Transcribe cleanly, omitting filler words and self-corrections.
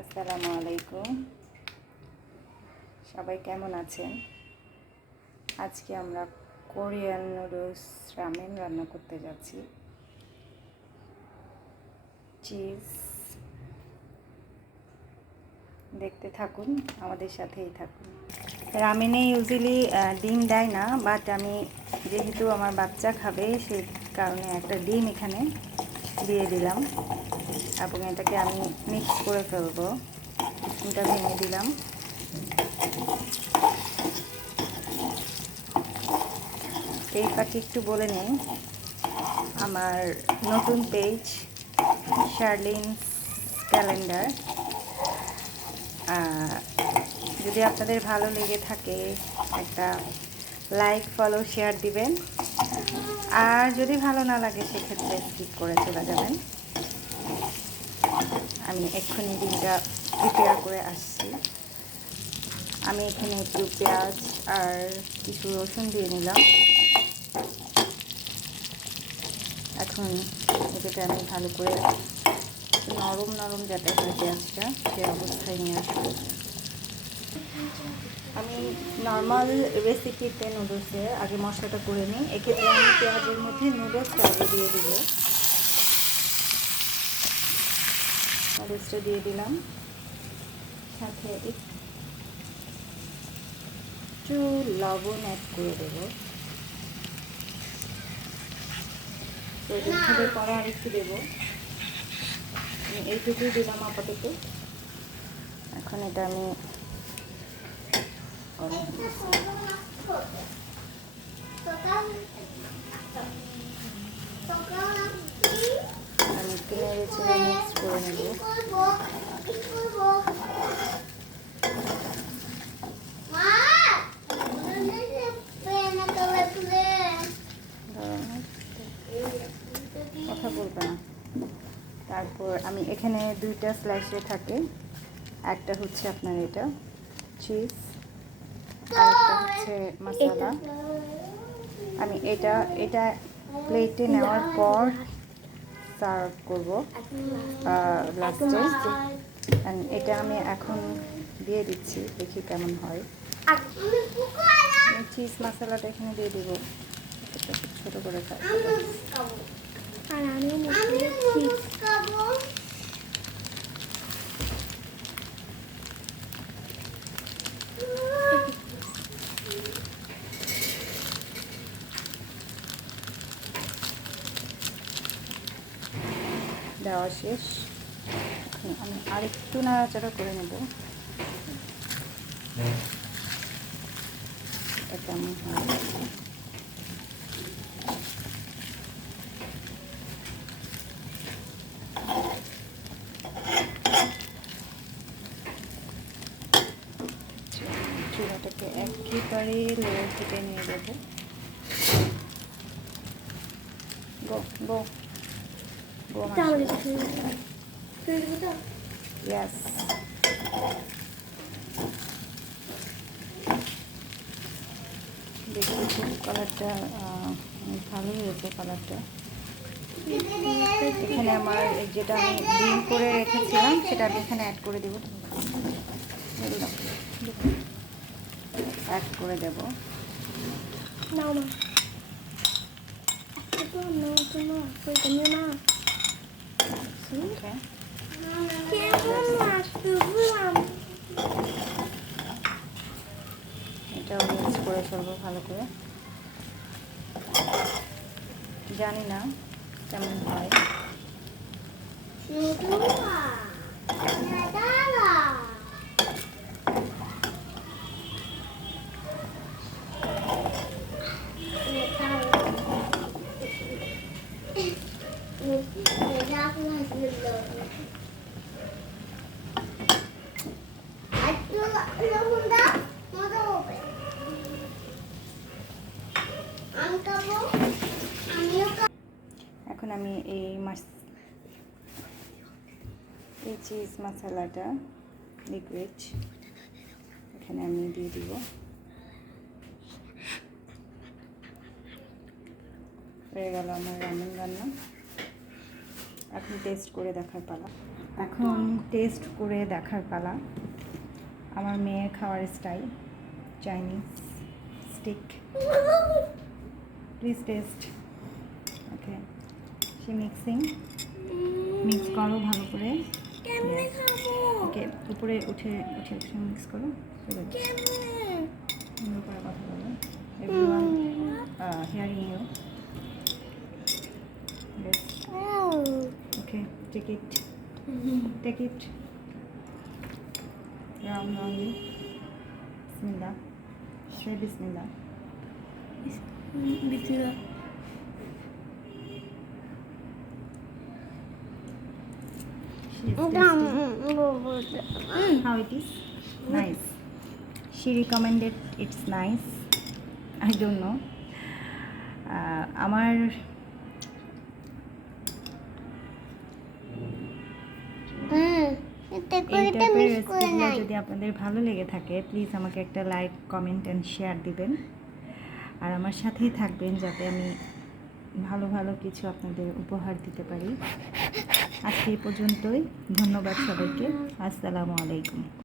আসসালামু আলাইকুম, সবাই কেমন আছেন? আজকে আমরা কোরিয়ান নুডলস রামেন রান্না করতে যাচ্ছি। চিজ দেখতে থাকুন, আমাদের সাথেই থাকুন। রামেনে ইউজুয়ালি ডিম দেয় না, বাট আমি যেহেতু আমার বাচ্চা খাবে সেই কারণে একটা ডিম এখানে দিয়ে দিলাম এবং এটাকে আমি মিক্স করে ফেলবো। ডিমটা ভেঙে দিলাম। এই ফাঁকে একটু বলে নেই, আমার নতুন পেজ শার্লিনস ক্যালেন্ডার, যদি আপনাদের ভালো লেগে থাকে একটা লাইক, ফলো, শেয়ার দিবেন। আর যদি ভালো না লাগে সেক্ষেত্রে স্কিপ করে চলে যাবেন। আমি এক্ষুনি ডিমটা প্রিপেয়ার করে আসছি। আমি এখানে একটু পেঁয়াজ আর কিছু রসুন দিয়ে নিলাম। এখন এটাকে আমি ভালো করে নরম নরম যাতে হয় পেঁয়াজটা, সে অবস্থায় নিয়ে আসবো। আমি নর্মাল রেসিপিতে নুডলসে আগে মশলাটা করে নিই। এক্ষেত্রে আমি পেঁয়াজের মধ্যে নুডলসটা আগে দিয়ে দিব। নুডলসটা দিয়ে দিলাম, সাথে একটু লবণ অ্যাড করে দেবো। তো এইভাবে পরে আর একটু দেবো। এইটুকুই দিলাম আপাতত। এখন এটা আমি একটু নেড়ে চেড়ে মিক্স করে নেব। কথা বলবে না। তারপর আমি এখানে দুইটা স্লাইসে থাকে, একটা হচ্ছে আপনার এটা চিজ আর একটা হচ্ছে মশলা। আমি এটা প্লেটে নেওয়ার পর সার্ভ করব লাস্টে। এটা আমি এখন দিয়ে দিচ্ছি, দেখি কেমন হয়। চিজ মশলাটা এখানে দিয়ে দিব, ছোটো করে দেওয়া শেষ। আমি আরেকটু নাড়াচাড়া করে নেব। কেমন হয় চুলাটাকে একেবারে লো থেকে নিয়ে দেবো। গো গো গো ইয়াস। দেখি খুব কালারটা ভালো হয়েছে কালারটা। এখানে আমার যেটা আমি ডিম করে রেখেছিলাম সেটা আমি এখানে অ্যাড করে দেবো। অ্যাড করে দেব। এটাও মিক্স করে ফেলবো ভালো করে। জানি না কেমন হয়। এখন আমি এই চিজ মশলাটা লিকুইড এখানে আমি দিয়ে দিব। হয়ে গেল আমার রামেন রান্না। এখন টেস্ট করে দেখার পালা। এখন টেস্ট করে দেখার পালা। আমার মেয়ের খাওয়ার style Chinese stick. Please test. Okay, say mix করো ভালো করে। ওকে, উপরে উঠে মিক্স করো। সুন্দর করে কথা বলো। Everyone hearing you. Yes. Okay, take it. Take it. Roundly. Bismillah. Say Bismillah. Bismillah. She's tasty. How it is? Nice. She recommended it's nice. I don't know. আমার এই টাইপের রেসিপিগুলো যদি আপনাদের ভালো লেগে থাকে প্লিজ আমাকে একটা লাইক, কমেন্ট অ্যান্ড শেয়ার দিবেন। আর আমার সাথেই থাকবেন যাতে আমি ভালো ভালো কিছু আপনাদের উপহার দিতে পারি। আজকে এই পর্যন্তই। ধন্যবাদ সবাইকে। আসসালামু আলাইকুম।